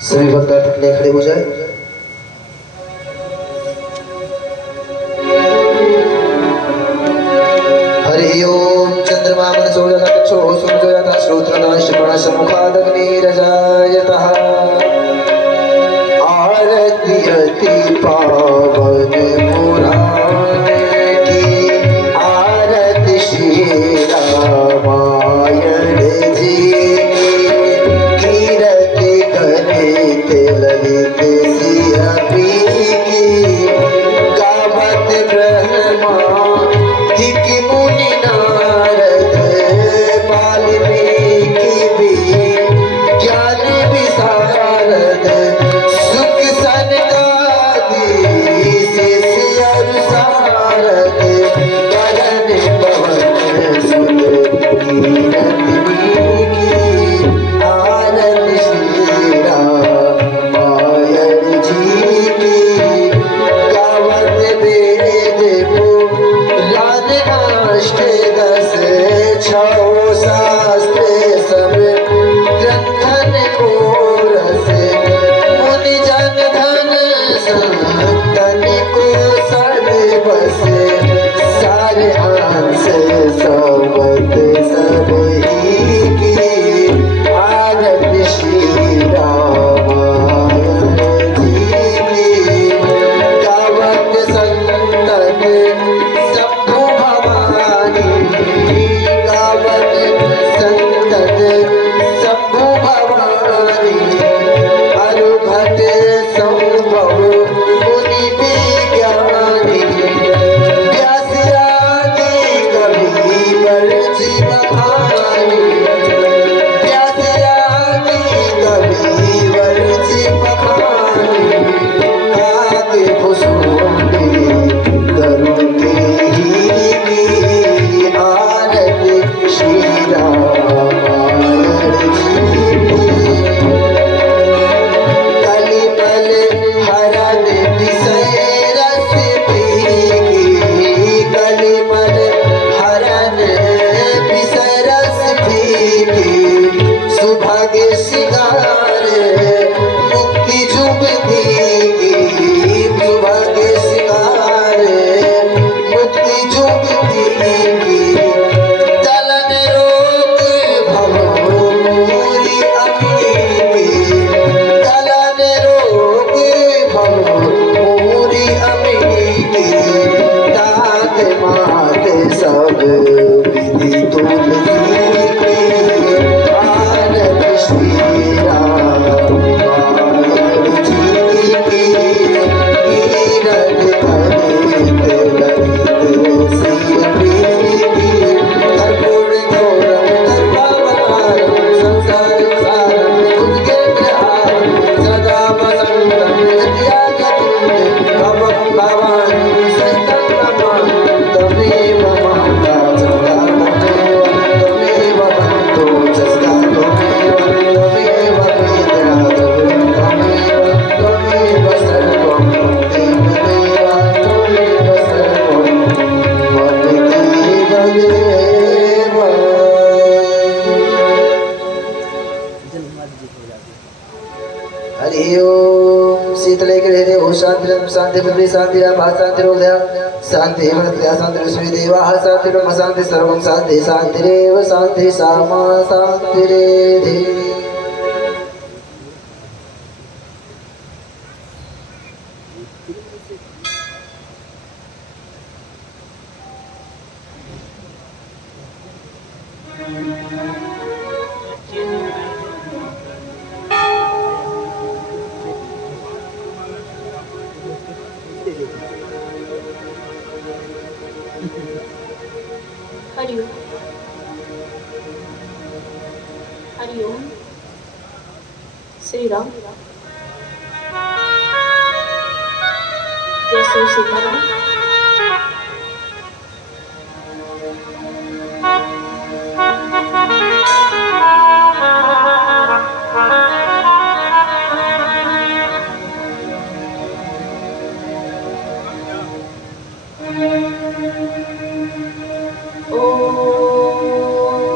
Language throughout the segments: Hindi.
सभी भक्त बैठने खड़े हो जाए। हरि ओम चंद्रमा मन सोजन चक्षु सूर्योदय श्रोत्रनाश प्रणशमुखादग्निरजायतः आरति अति पावन पुराणे की आरति श्री रामायण जी कीरति गणित ललित सिंह की गावत ब्रह्मा दिक मुनि नारद वाल्मीकि भी ज्ञान विशारद सुख सनकादि शेष और सारद वरण पवन सुत कीरति की आरति श्री रामायण जी की गावत वेद पुराण अष्ट दस छौ शास्त्र सब ग्रंथन को रस मुनि जन धन संतन को सर्वस सारे अंश सबत सब ही की आरति श्री रामायण जी की गावत संतन शंभु भवानी गावत संतन शंभु भवानी अरु भट संभव मुनि विज्ञानी व्यास आदि कवि वर्षि बखानी व्यास आदि कवि वर्षि बखानी आगे फुसुंडी करुते ही की आरति श्री रामायण जी की कलिमल हरण विषय रस पीगी कलिमल हरण विषय रस पीगी सुभाग्य सिंगार मुक्ति जुग दीगी सुभाग्य सिंगार मुक्ति जुग दीगी चलन रोग भव मोरी अमीरी चलन रोग भव मोरी अमीरी दात मात सब विधि तुलसी की आरति श्री रामायण जी की कीरत गणित ललित सिंह की कर्पूर गौरम कर्पावतारम संसार सारम उद्गेत्रहारम सदा वसंतम हृदयागतुल्यं भवं भवानी सहितं नमामि तमेव माता सदा तमेव बन्धो जस्ता तमेव वेदा तमेव सर्वं देवदेवा तमेव सर्वं मम देवदेव। हरि ओम शीतले गृहे ओ शांति शांति पृथ्वी शांति राम शांति रोधया शांति भक्त्या शांति विश्वे देवाः शांति ब्रह्म शांति सर्वं शांति शांतिरेव शांति सामा शांतिरेधि। हरि ओम हरि ओम श्री राम जय श्री सीताराम। ओम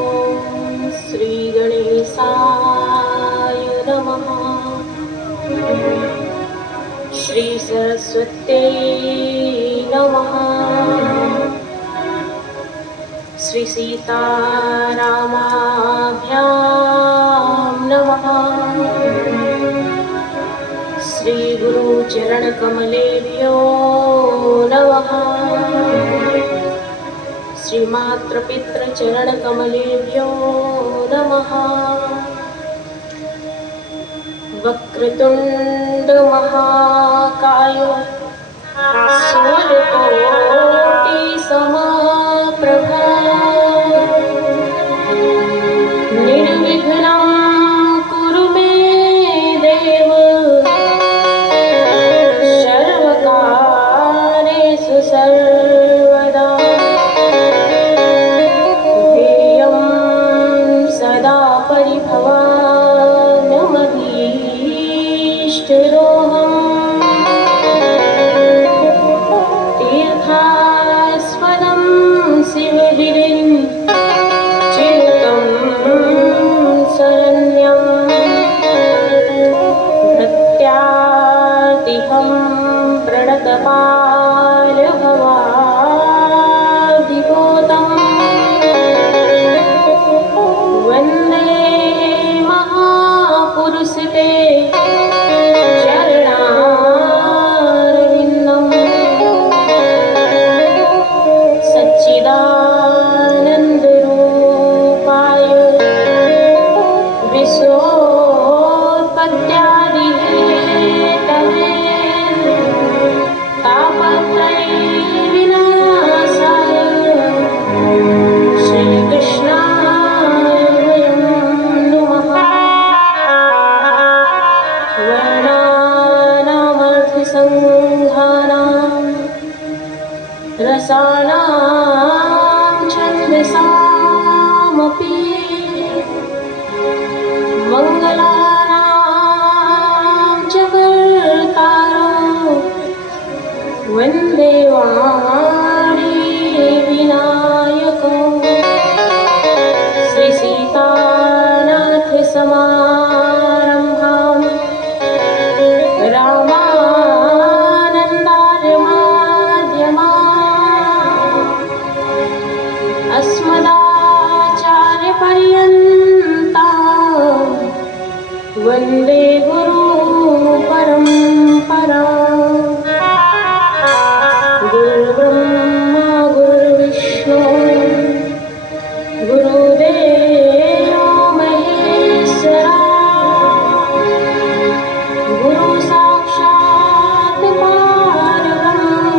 श्री सरस्वत्यै नमः। श्री सीतारामाभ्यां नमः। श्री गुरुचरणकमलेभ्यो नमः। श्री मातृपितृचरणकमलेभ्यो नमः। वक्रतुंड महाकाय सूर्यकोटि समप्रभा निर्विघ्नं कुरु मे देव सर्वकार्येषु सर्वदा। ध्येयं सदा परिभवाम्यमभीष्टदोहम्। तीर्थास्पदं शिवगिरिं चित्तं शरण्यं प्रत्यार्तिहं प्रणतपालभवाधिभूतम्। वन्दे महापुरुषते चरणारविन्दम्। सच्चिदानन्दरूपाय विश्वोत्पत्त्यादिहेतवे तापत्रयविनाशाय श्रीकृष्णाय वयं नुमः। वर्णानामर्थसङ्घानां रसानां छन्दसामपि मङ्गलानां च कर्तारं वन्दे वाणी विनायकम्। श्री सीतानाथ समारम्भां रामानन्दार्य मध्यमाम् अस्मदाचार्यपर्यन्तां वन्दे गुरुपरम्पराम्। गुरुर्ब्रह्मा गुरुर्विष्णु गुरुदेवो महेश्वरा। गुरु साक्षात् परब्रह्म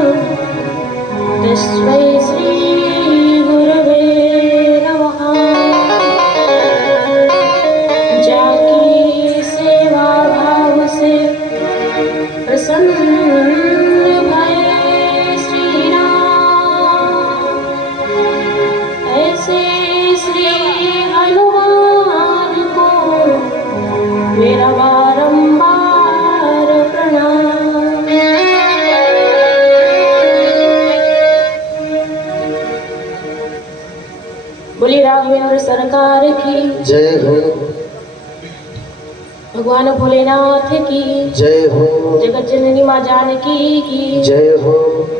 तस्मै श्री गुरवे नमः। जाकी सेवा भाव से प्रसन्न भये श्री राम। ऐसे श्री हनुमान को मेरा बारंबार प्रणाम। बोली राघवेंद्र सरकार की जय हो। भगवान भोलेनाथ की जय हो। जगत जननी माँ जानकी की जय हो।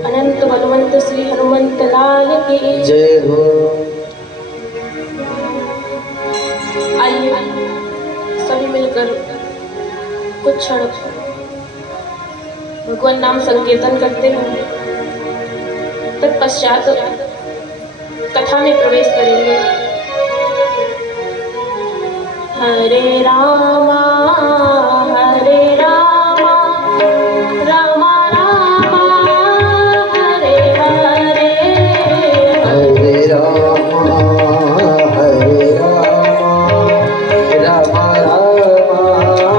अनंत बलवंत श्री हनुमंत लाल की जय हो। आइए सभी मिलकर कुछ क्षण भगवान नाम संकीर्तन करते हैं। तत्पश्चात कथा में प्रवेश करेंगे। हरे रामा रामा रामा हरे हरे। हरे रामा रामा रामा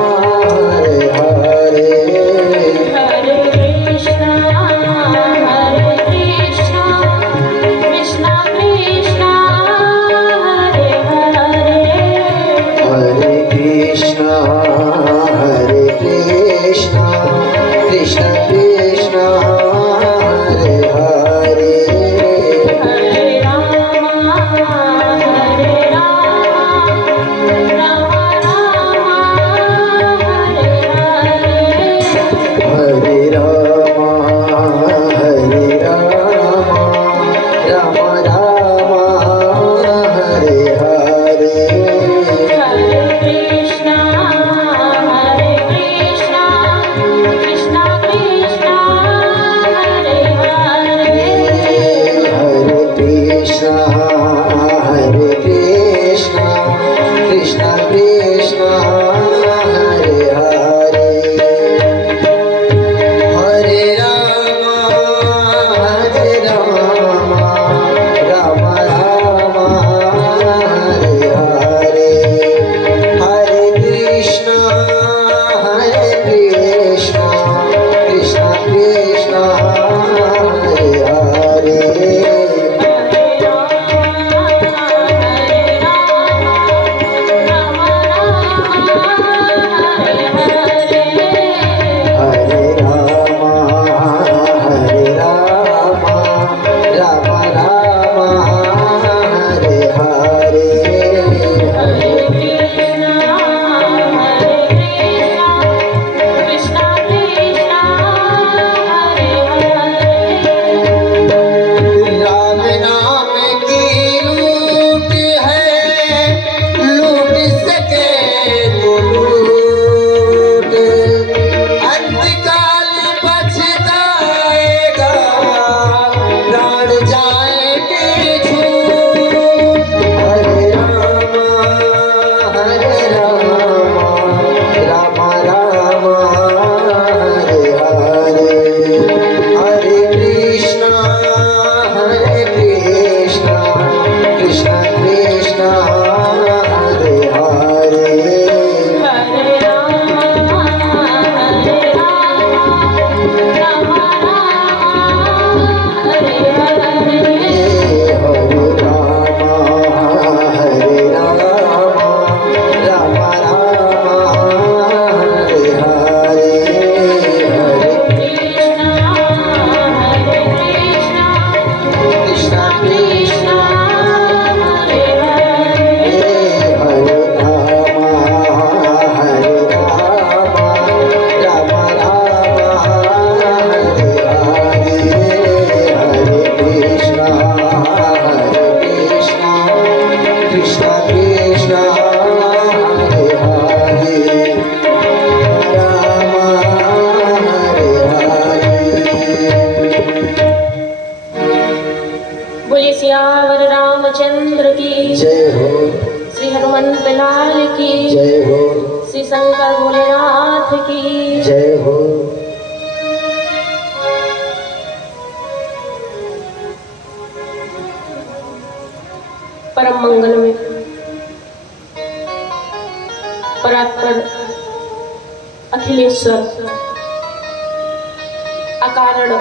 हरे हरे। हरे कृष्णा कृष्णा कृष्णा हरे हरे। हरे कृष्णा परम मंगल में परात्पर अखिलेश्वर अकारण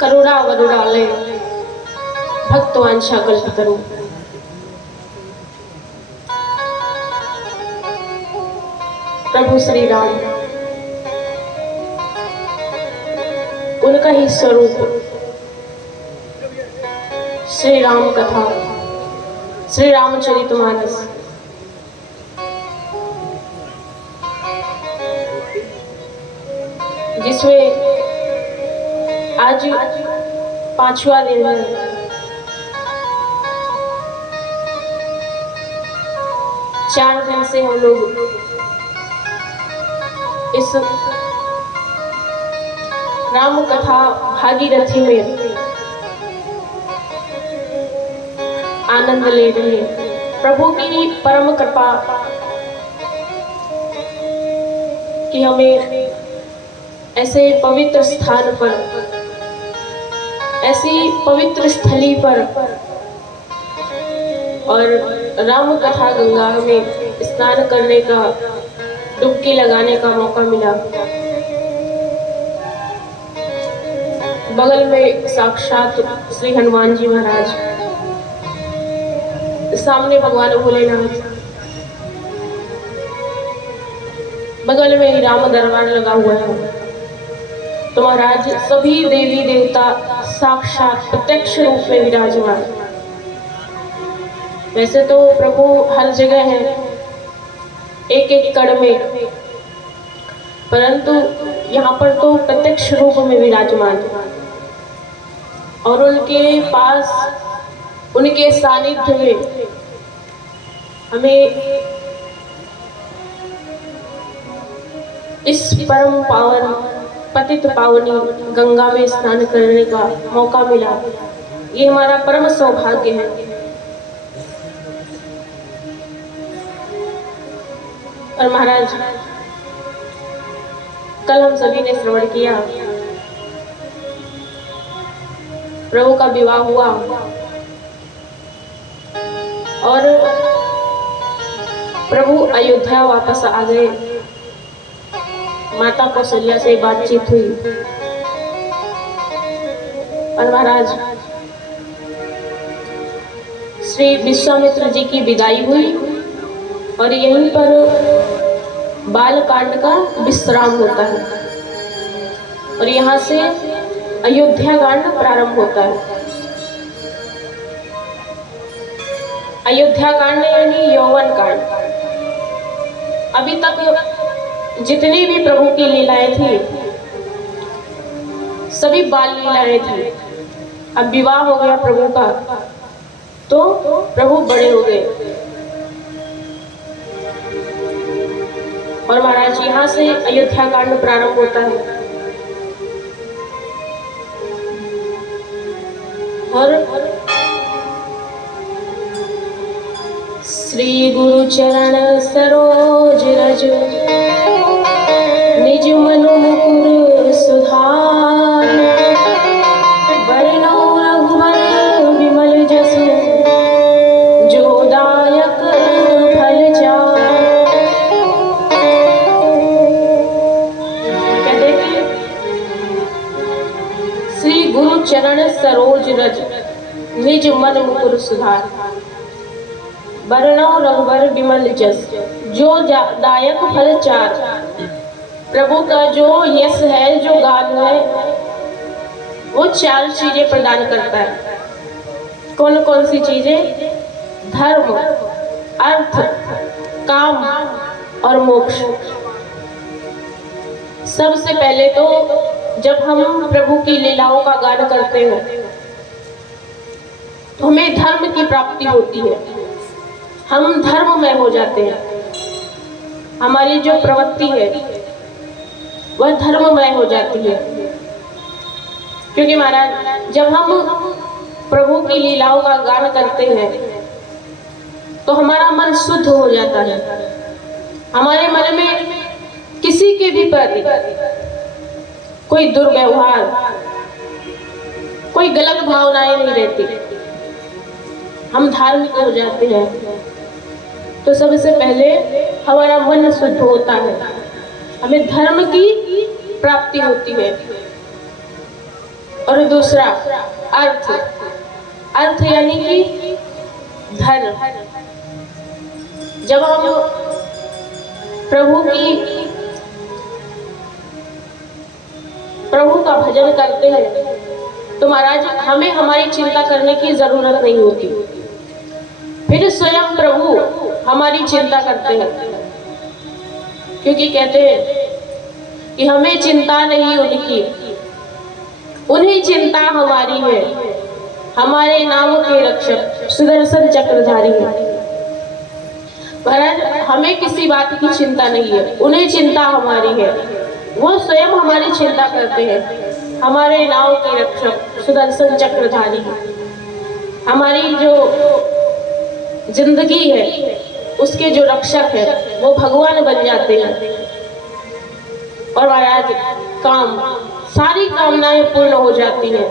करुणा वरुणालय भक्तवांछा कल्पतरु प्रभु श्री राम, उनका ही स्वरूप श्री राम कथा, श्री रामचरितमानस। जिसमें आज 5वां दिन है। चार दिन से हम लोग इस राम कथा भागीरथी में आनंद ले रहे हैं। प्रभु की परम कृपा कि हमें ऐसे पवित्र स्थान पर, ऐसी पवित्र स्थली पर और राम कथा गंगा में स्नान करने का, डुबकी लगाने का मौका मिला। बगल में साक्षात श्री हनुमान जी महाराज, सामने भगवान भोलेनाथ, बगल में ही राम दरबार लगा हुआ है। तो महाराज सभी देवी देवता साक्षात प्रत्यक्ष रूप में विराजमान। वैसे तो प्रभु हर जगह है, एक एक कण में, परंतु यहाँ पर तो प्रत्यक्ष रूप में विराजमान और उनके पास, उनके सानिध्य में हमें इस परम पावन पतित पावनी गंगा में स्नान करने का मौका मिला। ये हमारा परम सौभाग्य है। और महाराज, कल हम सभी ने श्रवण किया, प्रभु का विवाह हुआ और प्रभु अयोध्या वापस आ गए। माता कौशल्या से बातचीत हुई और महाराज श्री विश्वामित्र जी की विदाई हुई और यहीं पर बालकांड का विश्राम होता है और यहाँ से अयोध्या कांड प्रारंभ होता है। अयोध्या कांड यानी यौवन कांड। अभी तक जितनी भी प्रभु की लीलाएं थी सभी बाल लीलाएं थी। अब विवाह हो गया प्रभु का तो प्रभु बड़े हो गए और महाराज यहाँ से अयोध्या कांड प्रारंभ होता है। और श्री गुरु चरण सरोज रज निज मनु मुकुर सुधार, वरनौ रघुवर विमल जसु जो दायक फल चार। कहते कि श्री गुरु चरण सरोज रज निज मन मुकुर सुधार, वरनौ रघुवर विमल जस जो दायक फल चार। प्रभु का जो यश है, जो गान है, वो चार चीजें प्रदान करता है। कौन कौन सी चीजें? धर्म, अर्थ, काम और मोक्ष। सबसे पहले तो जब हम प्रभु की लीलाओं का गान करते हैं तो हमें धर्म की प्राप्ति होती है। हम धर्ममय हो जाते हैं। हमारी जो प्रवृत्ति है वह धर्ममय हो जाती है। क्योंकि महाराज जब हम प्रभु की लीलाओं का गान करते हैं तो हमारा मन शुद्ध हो जाता है। हमारे मन में किसी के भी प्रति कोई दुर्व्यवहार, कोई गलत भावनाएं नहीं रहती। हम धार्मिक हो जाते हैं तो सबसे पहले हमारा मन शुद्ध होता है, हमें धर्म की प्राप्ति होती है। और दूसरा अर्थ, अर्थ यानी कि धन। जब हम प्रभु का भजन करते हैं तो महाराज हमें हमारी चिंता करने की जरूरत नहीं होती। फिर स्वयं प्रभु हमारी चिंता करते हैं, क्योंकि कहते हैं कि हमें चिंता नहीं उनकी, उन्हीं चिंता हमारी है। हमारे नाम के रक्षक सुदर्शन चक्रधारी है। महाराज हमें किसी बात की चिंता नहीं है, उन्हें चिंता हमारी है। वो स्वयं हमारी चिंता करते हैं। हमारे नाव के रक्षक सुदर्शन चक्रधारी है। हमारी जो जिंदगी है उसके जो रक्षक है वो भगवान बन जाते हैं। और महाराज काम, सारी कामनाएं पूर्ण हो जाती हैं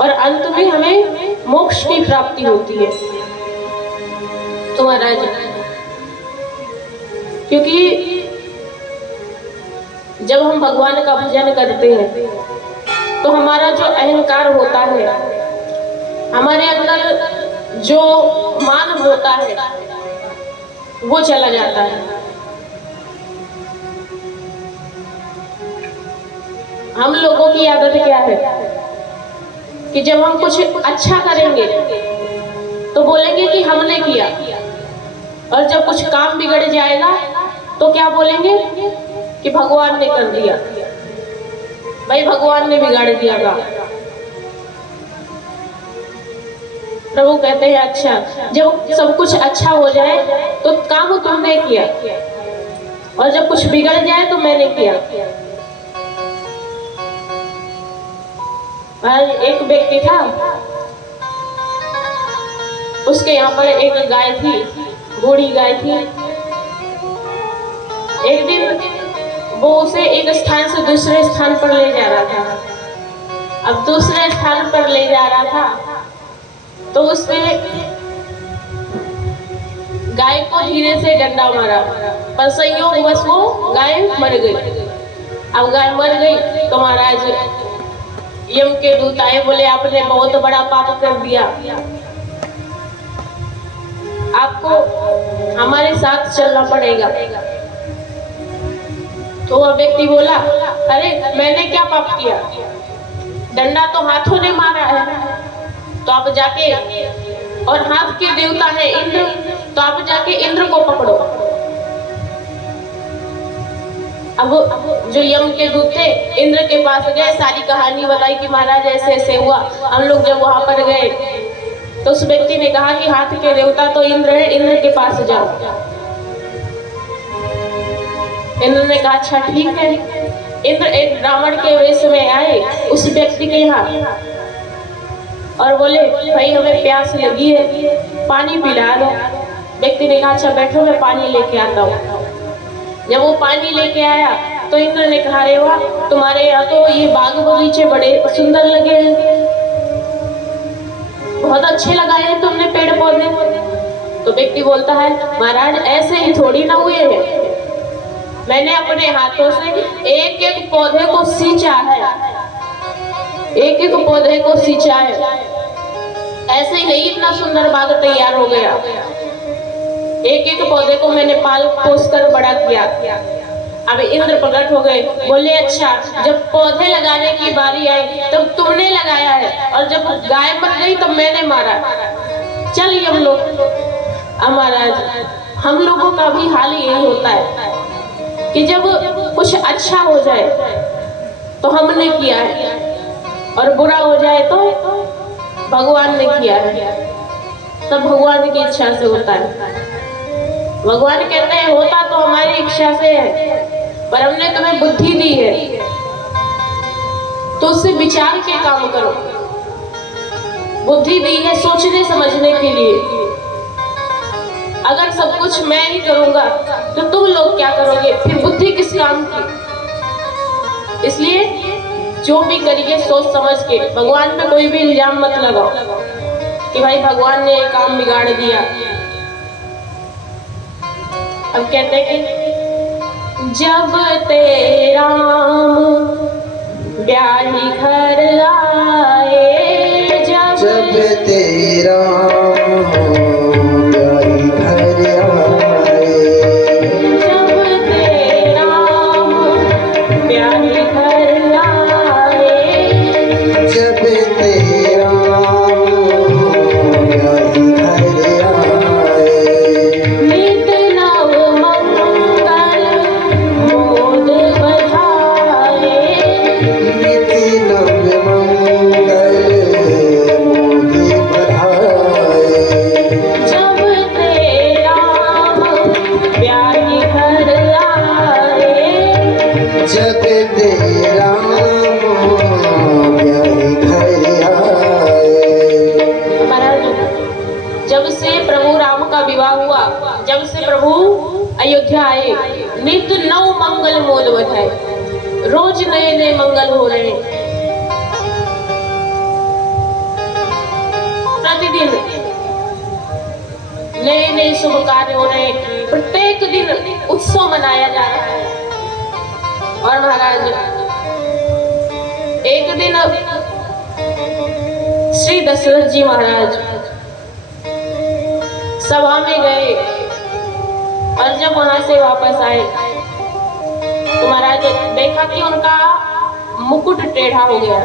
और अंत में हमें मोक्ष की प्राप्ति होती है। तो महाराज क्योंकि जब हम भगवान का भजन करते हैं तो हमारा जो अहंकार होता है, हमारे अंदर जो मान होता है वो चला जाता है। हम लोगों की आदत क्या है कि जब हम कुछ अच्छा करेंगे तो बोलेंगे कि हमने किया, और जब कुछ काम बिगड़ जाएगा तो क्या बोलेंगे कि भगवान ने कर दिया। भाई भगवान ने बिगाड़ दिया था। प्रभु कहते हैं अच्छा, जब सब कुछ अच्छा हो जाए तो काम तुमने किया, और जब कुछ बिगड़ जाए तो मैंने किया। और एक व्यक्ति था, उसके यहाँ पर एक गाय थी, बूढ़ी गाय थी। एक दिन वो उसे एक स्थान से दूसरे स्थान पर ले जा रहा था। अब दूसरे स्थान पर ले जा रहा था तो उसने गाय को धीरे से डंडा मारा, पर संयोगवश वो गाय मर गई। अब गाय मर गई तो महाराज यम के दूत आए, बोले आपने बहुत बड़ा पाप कर दिया, आपको हमारे साथ चलना पड़ेगा। तो वह व्यक्ति बोला, अरे मैंने क्या पाप किया, डंडा तो हाथों ने मारा है, तो आप जाके, और हाथ के देवता है इंद्र, तो आप जाके इंद्र को पकड़ो। अब जो यम के दूत थे इंद्र के पास गए, सारी कहानी बताई कि महाराज ऐसे ऐसे हुआ। हम लोग जब वहां पर गए तो उस व्यक्ति ने कहा कि हाथ के देवता तो इंद्र है, इंद्र के पास जाओ। इंद्र ने कहा अच्छा ठीक है। इंद्र एक ब्राह्मण के वेश में आए उस व्यक्ति के यहाँ और बोले, भाई हमें प्यास लगी है, पानी पिला दो। व्यक्ति ने कहा अच्छा बैठो, मैं पानी लेके आता हूँ। जब वो पानी लेके आया तो इंद्र ने कहा, अरे वाह, तुम्हारे यहाँ तो ये बाग बगीचे बड़े सुंदर लगे हैं, बहुत अच्छे लगाए हैं तुमने पेड़ पौधे। तो व्यक्ति बोलता है, महाराज ऐसे ही थोड़ी ना हुए हैं, मैंने अपने हाथों से एक एक पौधे को सींचा है, एक एक पौधे को सींचा है, ऐसे ही इतना सुंदर बाग तैयार हो गया। एक एक पौधे को मैंने पाल पोस कर बड़ा किया। अब इंद्र प्रकट हो गए, बोले अच्छा जब पौधे लगाने की बारी आई तब तुमने लगाया है, और जब गाय मर गई तब मैंने मारा। चल हम लोग, महाराज हम लोगों का भी हाल यही होता है कि जब कुछ अच्छा हो जाए तो हमने किया है, और बुरा हो जाए तो भगवान ने किया है, तब भगवान की इच्छा से होता है। भगवान कहते हैं होता तो हमारी इच्छा से है, पर हमने तुम्हें बुद्धि दी है तो उससे विचार के काम करो। बुद्धि दी है सोचने समझने के लिए। अगर सब कुछ मैं ही करूंगा तो तुम लोग क्या करोगे, फिर बुद्धि किस काम की। इसलिए जो भी करिए सोच समझ के, भगवान पे कोई भी इल्जाम मत लगाओ कि भाई भगवान ने ये काम बिगाड़ दिया। अब कहते हैं कि जब ते राम ब्याही घर आए, जब ते राम ब्याही घर आए, जब ते राम ब्याही घर आए, जब ते राम ब्याही घर आए, नित नव मंगल मोद बधाए, नित नव मंगल मोद बधाए, जब ते राम ब्याही घर आए। जब ते राम ब्याही घर आए। महाराज जब से प्रभु राम का विवाह हुआ, जब से प्रभु अयोध्या आए, नित नव मंगल मोद बधाए, रोज नए नए मंगल हो रहे हैं। प्रतिदिन नए नए शुभ कार्य हो रहे हैं, प्रत्येक दिन उत्सव मनाया जा रहा है। और महाराज एक दिन श्री दशरथ जी महाराज सभा में गए, और जब वहां से वापस आए तो महाराज देखा कि उनका मुकुट टेढ़ा हो गया।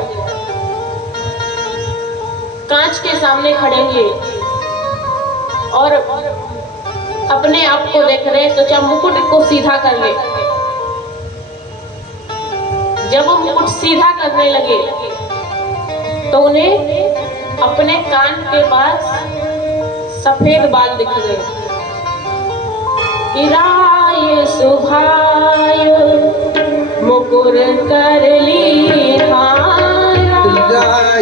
कांच के सामने खड़े हुए और अपने आप को देख रहे, सोचा मुकुट को सीधा कर ले। जब वो मुकुट सीधा करने लगे तो उन्हें अपने कान के पास सफेद बाल दिख गए। राय सुभाय मुकुर कर ली, राय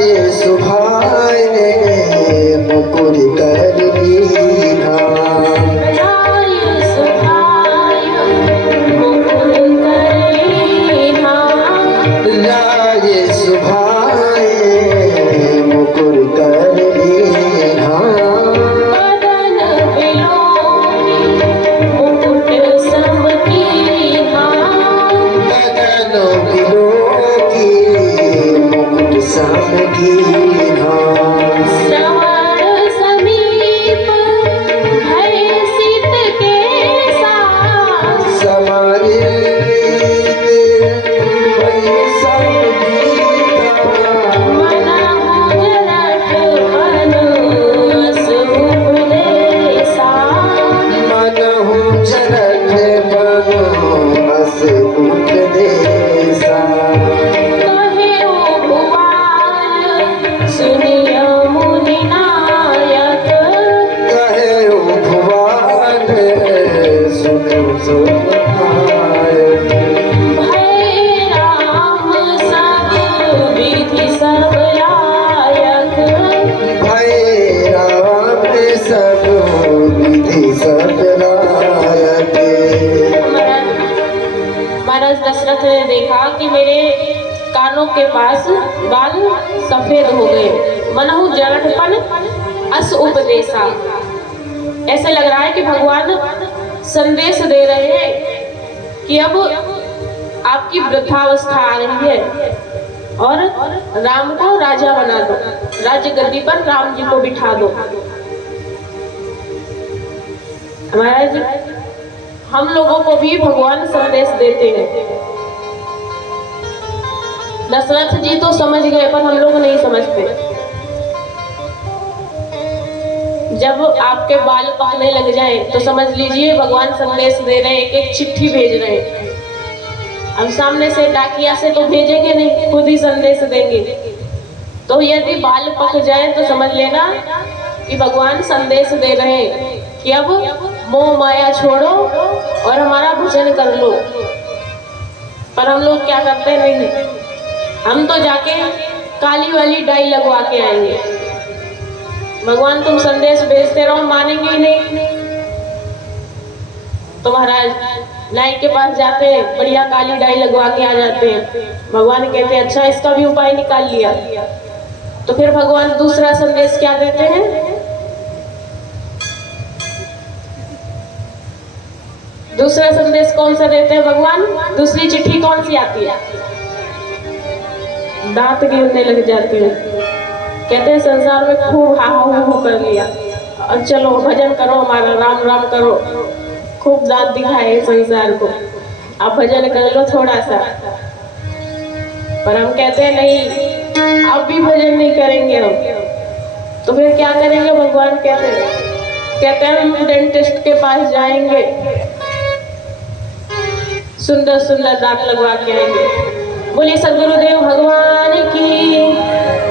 मन कीन्हा। श्रवण समीप भय सीत के साथ, समारित भय सब कीन्हा। मनहु जरठ मनु सुपदेसा, मनहु जरठ मनु अस उपदेसा। कहे उपवाल सुनिय मुनि नायक, कहे उपवाल सुनो सुनायक। भय राम सब विधि सब लायक, भय राम सब विधि सब लायक। महाराज दशरथ ने देखा कि मेरे कानों के पास बाल सफेद हो गए। मनहु जरठपन अस उपदेशा, ऐसे लग रहा है कि भगवान संदेश दे रहे हैं कि अब आपकी वृद्धावस्था आ रही है और राम को राजा बना दो, राज्य गद्दी पर राम जी को बिठा दो। महाराज हम लोगों को भी भगवान संदेश देते हैं। दशरथ जी तो समझ गए पर हम लोग नहीं समझते। जब आपके बाल पकने लग जाए तो समझ लीजिए भगवान संदेश दे रहे हैं, एक एक चिट्ठी भेज रहे हैं। अब सामने से डाकिया से तो भेजेंगे नहीं, खुद ही संदेश देंगे। तो यदि बाल पक जाए तो समझ लेना कि भगवान संदेश दे रहे हैं कि अब मोह माया छोड़ो और हमारा भजन कर लो। पर हम लोग क्या करते नहीं, हम तो जाके काली वाली डाई लगवा के आएंगे। भगवान तुम संदेश भेजते रहो, मानेंगे ही नहीं। तो महाराज नाई के पास जाते हैं, बढ़िया काली डाई लगवा के आ जाते हैं। भगवान कहते हैं अच्छा इसका भी उपाय निकाल लिया। तो फिर भगवान दूसरा संदेश क्या देते हैं? दूसरा संदेश कौन सा देते हैं भगवान? दूसरी चिट्ठी कौन सी आती है? दांत गिरने लग जाते हैं। कहते हैं संसार में खूब हा हा कर लिया, अब चलो भजन करो, हमारा राम राम करो। खूब दांत दिखाए संसार को, आप भजन कर लो थोड़ा सा। पर हम कहते हैं नहीं, अब भी भजन नहीं करेंगे हम। तो फिर क्या करेंगे? भगवान कहते हैं हम डेंटिस्ट के पास जाएंगे, सुंदर सुंदर दांत लगवा के आएंगे। बोलिए सदगुरुदेव भगवान की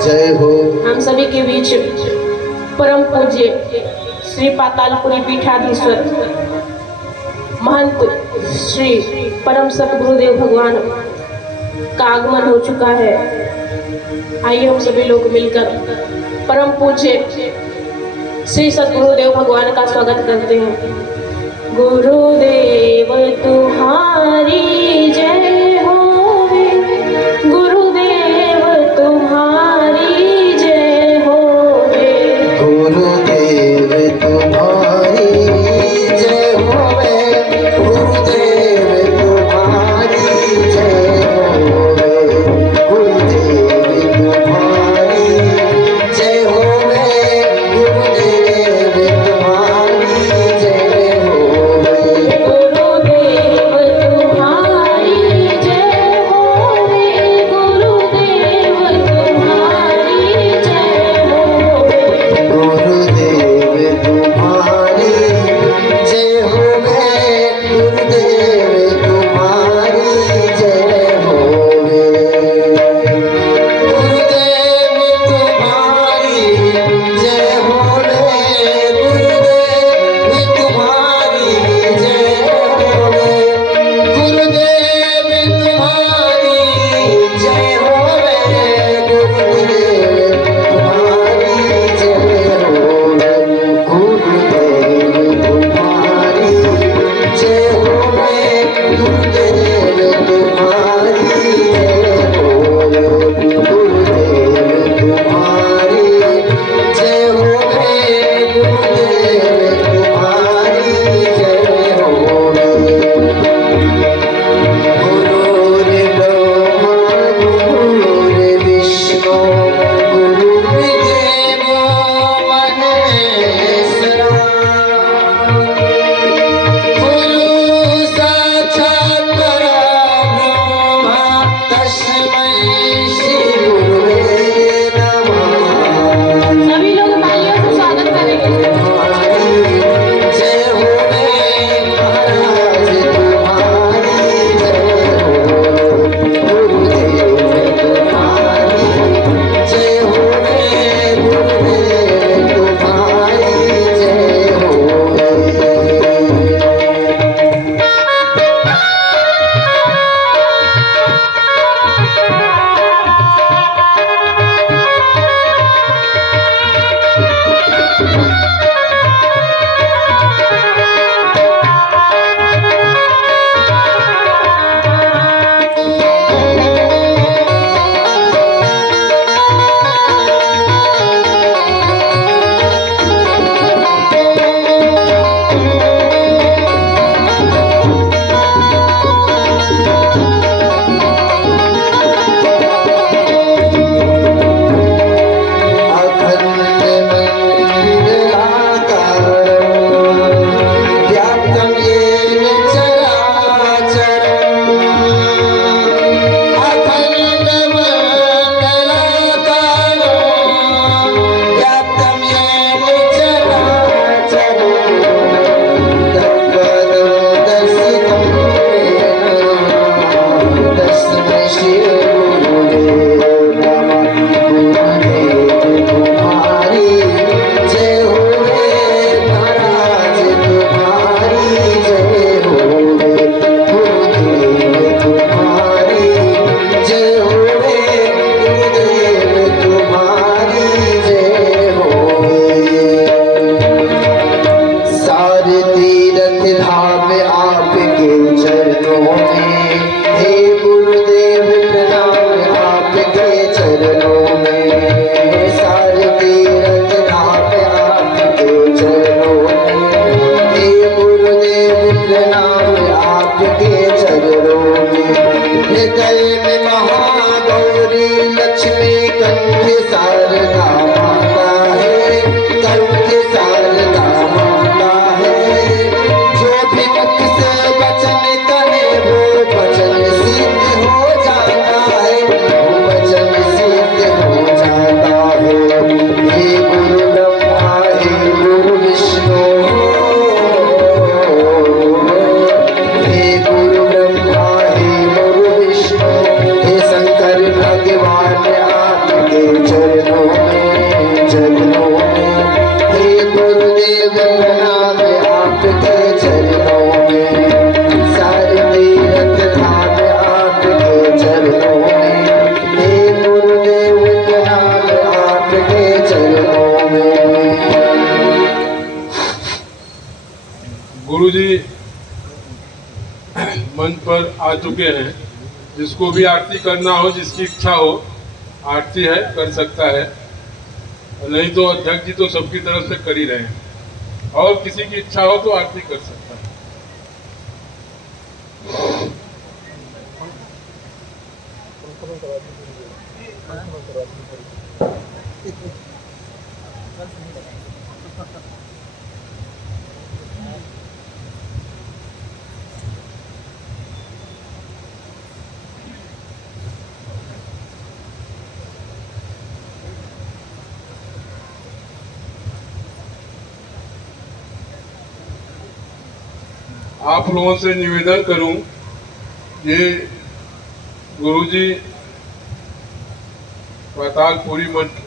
जय हो। हम सभी के बीच परम पूज्य श्री पातालपुरी पीठाधीश्वर महंत श्री परम सतगुरुदेव भगवान का आगमन हो चुका है। आइए हम सभी लोग मिलकर परम पूज्य श्री सतगुरुदेव भगवान का स्वागत करते हैं। गुरुदेव तुम्हारी जय होवे, गुरुदेव तुम्हारी जय होवे, गुरुदेव तुम्हारी जय होवे, गुरुदेव तुम्हारी जय होवे, गुरुदेव तुम्हारी जय होवे, गुरुदेव तुम्हारी जय होवे, गुरुदेव तुम्हारी गुरुजी मंच पर आ चुके हैं। जिसको भी आरती करना हो, जिसकी इच्छा हो, आरती है कर सकता है, नहीं तो अध्यक्ष जी तो सबकी तरफ से कर ही रहे हैं। और किसी की इच्छा हो तो आरती कर सकता है। आप लोगों से निवेदन करूं, ये गुरुजी पातालपुरी मठ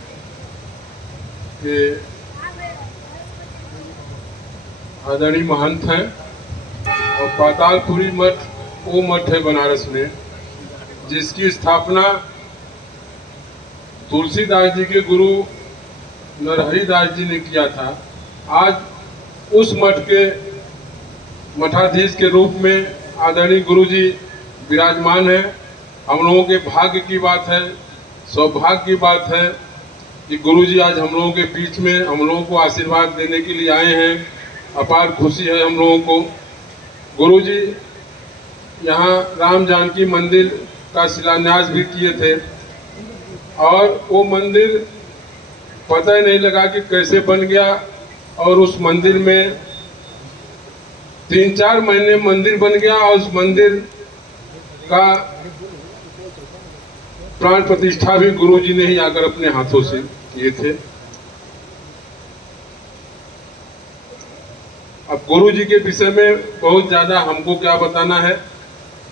के आदरणीय महंत हैं और पातालपुरी मठ वो मठ है बनारस में जिसकी स्थापना तुलसीदास जी के गुरु नरहरिदास जी ने किया था। आज उस मठ के मठाधीश के रूप में आदरणीय गुरुजी विराजमान है। हम लोगों के भाग्य की बात है, सौभाग्य की बात है कि गुरुजी आज हम लोगों के बीच में हम लोगों को आशीर्वाद देने के लिए आए हैं। अपार खुशी है हम लोगों को। गुरुजी यहाँ राम जानकी मंदिर का शिलान्यास भी किए थे और वो मंदिर पता ही नहीं लगा कि कैसे बन गया और उस मंदिर में 3-4 महीने मंदिर बन गया और उस मंदिर का प्राण प्रतिष्ठा भी गुरुजी ने ही आकर अपने हाथों से किए थे। अब गुरुजी के विषय में बहुत ज्यादा हमको क्या बताना है।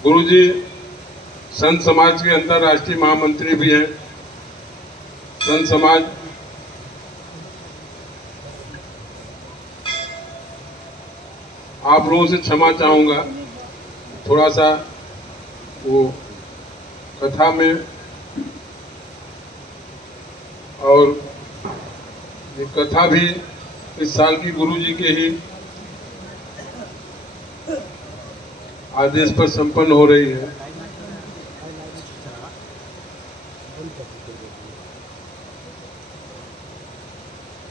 गुरुजी संत समाज के अंतर्राष्ट्रीय महामंत्री भी हैं। संत समाज आप लोगों से क्षमा चाहूंगा, थोड़ा सा वो कथा में और ये कथा भी इस साल की गुरुजी के ही आदेश पर संपन्न हो रही है।